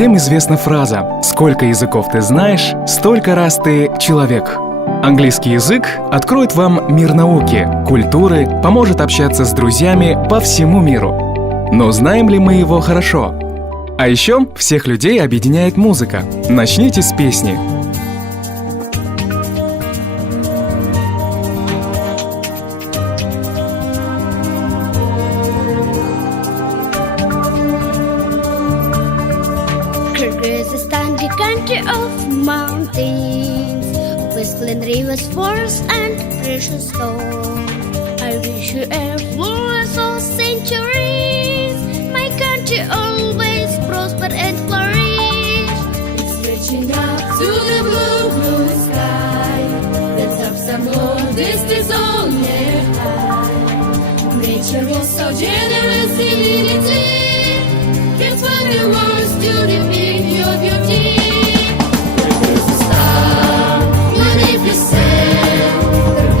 Всем известна фраза «Сколько языков ты знаешь, столько раз ты человек». Английский язык откроет вам мир науки, культуры, поможет общаться с друзьями по всему миру. Но знаем ли мы его хорошо? А еще всех людей объединяет музыка. Начните с песни. Kyrgyzstan, the country of mountains, whistling rivers, forests, and precious stone. I wish you a flawless of centuries. My country always prosper and flourish. It's reaching up to the blue, blue sky. The tops are more, this is only high. Nature was so generous, divinity. Kids find the words to depict your beauty. Kyrgyzstan, magnificent.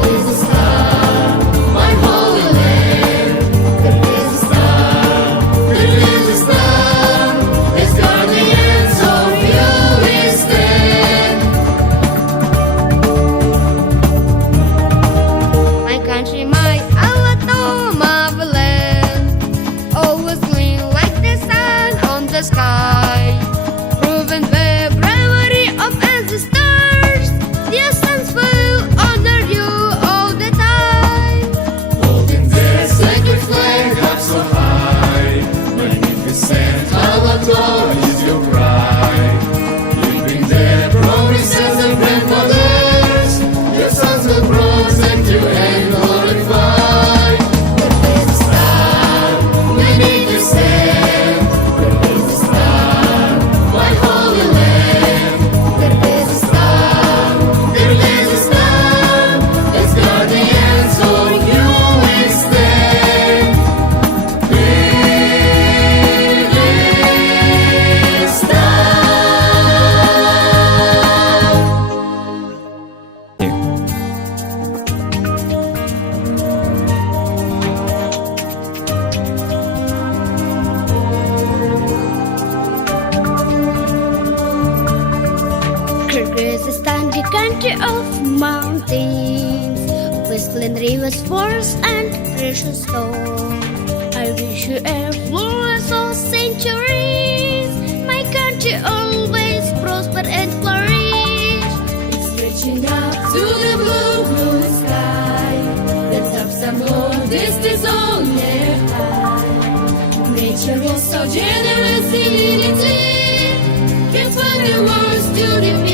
Kyrgyzstan, my holy land. Kyrgyzstan, Kyrgyzstan, as guardians of you we stand. My country, my Allah, marvelous, always gleam like the sun on the sky, proving the bravery of ancestors. Your sons will honor you all the time. Holding their sacred flag up so high, magnificent, Allah is your pride. Living their promises of grandmothers, your sons will protect you and glorify. Kyrgyzstan, magnificent. Kyrgyzstan, my holy land. Kyrgyzstan, Kyrgyzstan, as guardians of you we stand. Kyrgyzstan, the country of mountains, whistling rivers, forests, and precious stone. I wish you a flawless of centuries. My country always prosper and flourish. It's reaching up to the blue, blue sky. The tops are more, this is only high. Nature was so generous, divinity. Can't find the words to define.